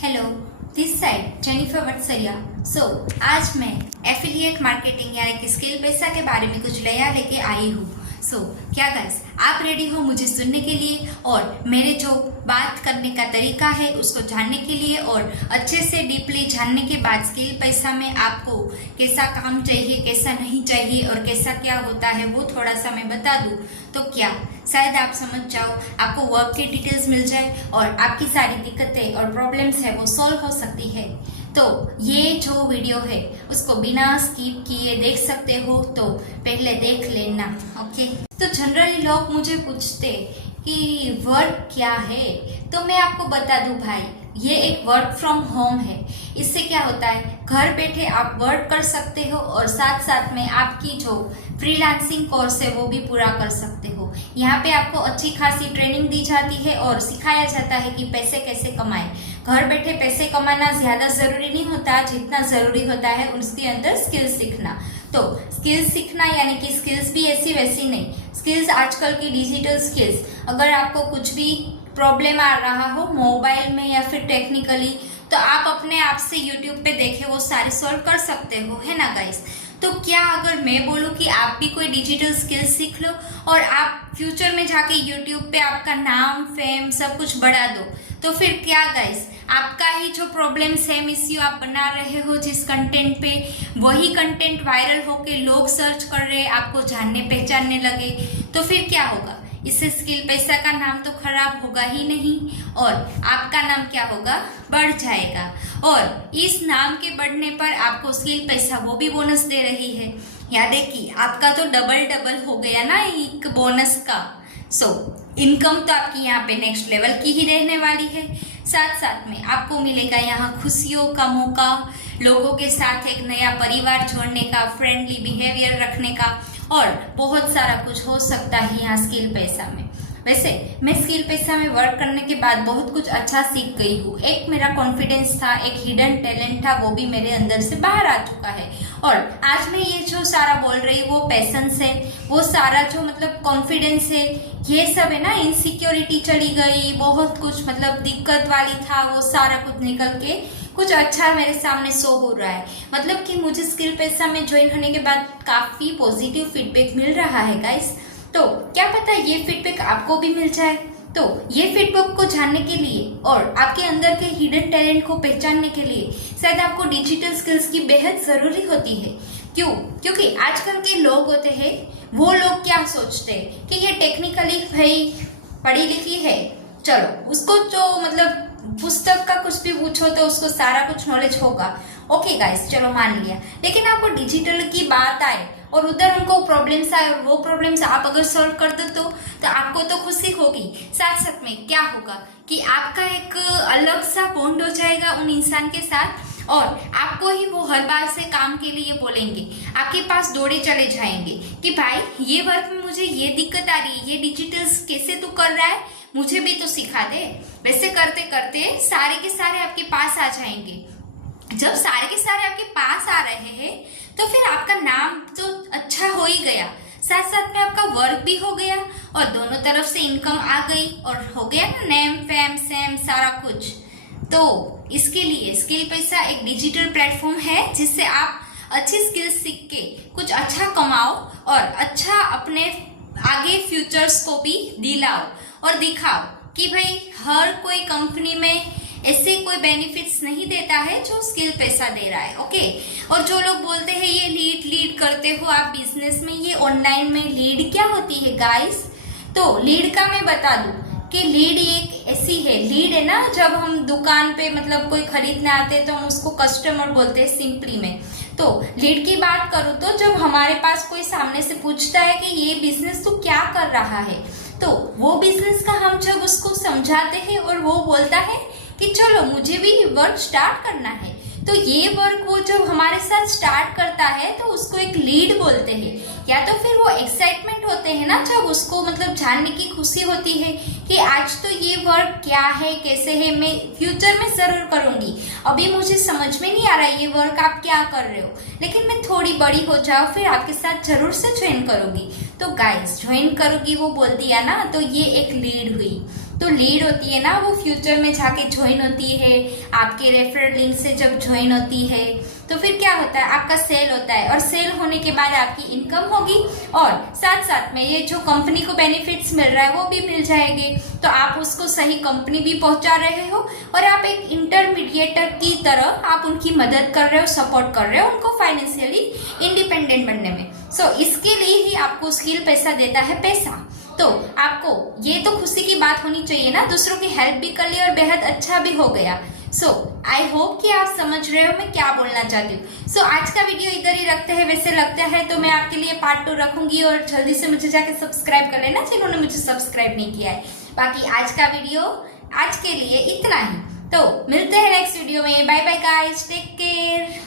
Hello, this side Jennifer Vatsariya. आज मैं affiliate marketing यानी कि स्किल पैसा के बारे में कुछ नया लेके आई हूँ। क्या गाइस, आप रेडी हो मुझे सुनने के लिए और मेरे जो बात करने का तरीका है उसको जानने के लिए, और अच्छे से डीपली जानने के बाद स्किल पैसा में आपको कैसा काम चाहिए, कैसा नहीं चाहिए और कैसा क्या होता है वो थोड़ा सा मैं बता दूं तो क्या शायद आप समझ जाओ, आपको वर्क की डिटेल्स मिल जाए और आपकी सारी दिक्कतें और प्रॉब्लम्स है वो सॉल्व हो सकती है। तो ये जो वीडियो है उसको बिना स्किप किए देख सकते हो, तो पहले देख लेना। ओके, तो जनरली लोग मुझे पूछते कि वर्क क्या है, तो मैं आपको बता दूं भाई, ये एक वर्क फ्रॉम होम है। इससे क्या होता है, घर बैठे आप वर्क कर सकते हो और साथ साथ में आपकी जो फ्रीलांसिंग कोर्स है वो भी पूरा कर सकते हो। यहाँ पे आपको अच्छी खासी ट्रेनिंग दी जाती है और सिखाया जाता है कि पैसे कैसे कमाएं। घर बैठे पैसे कमाना ज्यादा जरूरी नहीं होता, जितना जरूरी होता है उसके अंदर स्किल्स सीखना। तो स्किल्स सीखना यानी कि स्किल्स भी ऐसी वैसी नहीं, स्किल्स आजकल की डिजिटल स्किल्स। अगर आपको कुछ भी प्रॉब्लम आ रहा हो मोबाइल में या फिर टेक्निकली, तो आप अपने आप से यूट्यूब पे देखे वो सारे सॉल्व कर सकते हो, है ना गाइस। तो क्या अगर मैं बोलूं कि आप भी कोई डिजिटल स्किल्स सीख लो और आप फ्यूचर में जाके यूट्यूब पे आपका नाम फेम सब कुछ बढ़ा दो, तो फिर क्या गाइस, आपका ही जो प्रॉब्लम सेम इश्यू आप बना रहे हो जिस कंटेंट पे, वही कंटेंट वायरल होके लोग सर्च कर रहे, आपको जानने पहचानने लगे, तो फिर क्या होगा, इससे स्किल पैसा का नाम तो खराब होगा ही नहीं और आपका नाम क्या होगा, बढ़ जाएगा। और इस नाम के बढ़ने पर आपको स्किल पैसा वो भी बोनस दे रही है। याद है कि आपका तो डबल हो गया ना एक बोनस का। इनकम तो आपकी यहाँ पे नेक्स्ट लेवल की ही रहने वाली है। साथ साथ में आपको मिलेगा यहाँ खुशियों का मौका, लोगों के साथ एक नया परिवार जोड़ने का, फ्रेंडली बिहेवियर रखने का, और बहुत सारा कुछ हो सकता है यहाँ स्किल पैसा में। वैसे मैं स्किल पैसा में वर्क करने के बाद बहुत कुछ अच्छा सीख गई हूँ। एक मेरा कॉन्फिडेंस था, एक हिडन टैलेंट था, वो भी मेरे अंदर से बाहर आ चुका है। और आज मैं ये जो सारा बोल रही हूँ वो पैशन है, वो सारा जो मतलब कॉन्फिडेंस है, ये सब है ना, इनसिक्योरिटी चली गई, बहुत कुछ मतलब दिक्कत वाली था, वो सारा कुछ निकल के कुछ अच्छा मेरे सामने शो हो रहा है। मतलब कि मुझे स्किल पैसा में ज्वाइन होने के बाद काफी पॉजिटिव फीडबैक मिल रहा है गाइस। तो क्या पता ये फीडबैक आपको भी मिल जाए। तो ये फीडबैक को जानने के लिए और आपके अंदर के हिडन टैलेंट को पहचानने के लिए शायद आपको डिजिटल स्किल्स की बेहद जरूरी होती है। क्यों? क्योंकि आजकल के लोग होते हैं, वो लोग क्या सोचते हैं कि ये टेक्निकली भाई पढ़ी लिखी है, चलो उसको जो मतलब पुस्तक का कुछ भी पूछो तो उसको सारा कुछ नॉलेज होगा। ओके गाइस, चलो मान लिया, लेकिन आपको डिजिटल की बात आए और उधर उनको प्रॉब्लम्स आए और वो प्रॉब्लम्स आप अगर सॉल्व कर दो तो आपको तो खुशी होगी। साथ साथ में क्या होगा कि आपका एक अलग सा बॉन्ड हो जाएगा उन इंसान के साथ, और आपको ही वो हर बार से काम के लिए बोलेंगे, आपके पास दौड़े चले जाएंगे कि भाई ये वर्क में मुझे ये दिक्कत आ रही है, ये डिजिटल्स कैसे तू कर रहा है, मुझे भी तो सिखा दे। वैसे करते करते सारे के सारे आपके पास आ जाएंगे। जब सारे के सारे आपके पास आ रहे हैं तो फिर आपका नाम तो अच्छा हो ही गया, साथ साथ में आपका वर्क भी हो गया और दोनों तरफ से इनकम आ गई और हो गया ना नेम फेम सेम सारा कुछ। तो इसके लिए स्किल पैसा एक डिजिटल प्लेटफॉर्म है जिससे आप अच्छी स्किल्स सीख के कुछ अच्छा कमाओ और अच्छा अपने आगे फ्यूचर्स को भी दिलाओ और दिखाओ कि भाई हर कोई कंपनी में ऐसे कोई बेनिफिट्स नहीं देता है जो स्किल पैसा दे रहा है। ओके, और जो लोग बोलते हैं ये लीड करते हो आप बिजनेस में, ये ऑनलाइन में लीड क्या होती है गाइस? तो लीड का मैं बता दूं कि लीड एक ऐसी है, लीड है ना, जब हम दुकान पे मतलब कोई खरीदने आते हैं तो हम उसको कस्टमर बोलते हैं सिंपली में। तो लीड की बात करूं तो जब हमारे पास कोई सामने से पूछता है कि ये बिजनेस तू क्या कर रहा है, तो वो बिजनेस का हम जब उसको समझाते हैं और वो बोलता है कि चलो मुझे भी वर्क स्टार्ट करना है, तो ये वर्क वो जब हमारे साथ स्टार्ट करता है तो उसको एक लीड बोलते हैं। या तो फिर वो एक्साइटमेंट होते हैं ना, जब उसको मतलब जानने की खुशी होती है कि आज तो ये वर्क क्या है, कैसे है, मैं फ्यूचर में जरूर करूंगी, अभी मुझे समझ में नहीं आ रहा ये वर्क आप क्या कर रहे हो, लेकिन मैं थोड़ी बड़ी हो जाऊँ फिर आपके साथ जरूर से ज्वाइन करूंगी। तो गाइस ज्वाइन करूंगी वो बोल दिया ना, तो ये एक लीड हुई। तो लीड होती है ना, वो फ्यूचर में जाके ज्वाइन होती है, आपके रेफरल लिंक से जब ज्वाइन होती है तो फिर क्या होता है, आपका सेल होता है और सेल होने के बाद आपकी इनकम होगी और साथ साथ में ये जो कंपनी को बेनिफिट्स मिल रहा है वो भी मिल जाएंगे। तो आप उसको सही कंपनी भी पहुंचा रहे हो और आप एक इंटरमीडिएटर की तरह आप उनकी मदद कर रहे हो, सपोर्ट कर रहे हो उनको फाइनेंशियली इंडिपेंडेंट बनने में। सो इसके लिए ही आपको स्किल पैसा देता है पैसा। तो आपको ये तो खुशी की बात होनी चाहिए ना, दूसरों की हेल्प भी कर ली और बेहद अच्छा भी हो गया। सो आई होप कि आप समझ रहे हो मैं क्या बोलना चाहती हूँ। सो आज का वीडियो इधर ही रखते हैं, वैसे लगता है तो मैं आपके लिए पार्ट 2 रखूंगी और जल्दी से मुझे जाके सब्सक्राइब कर लेना जिन्होंने मुझे सब्सक्राइब नहीं किया है। बाकी आज का वीडियो आज के लिए इतना ही, तो मिलते हैं नेक्स्ट वीडियो में। Bye bye guys, take care.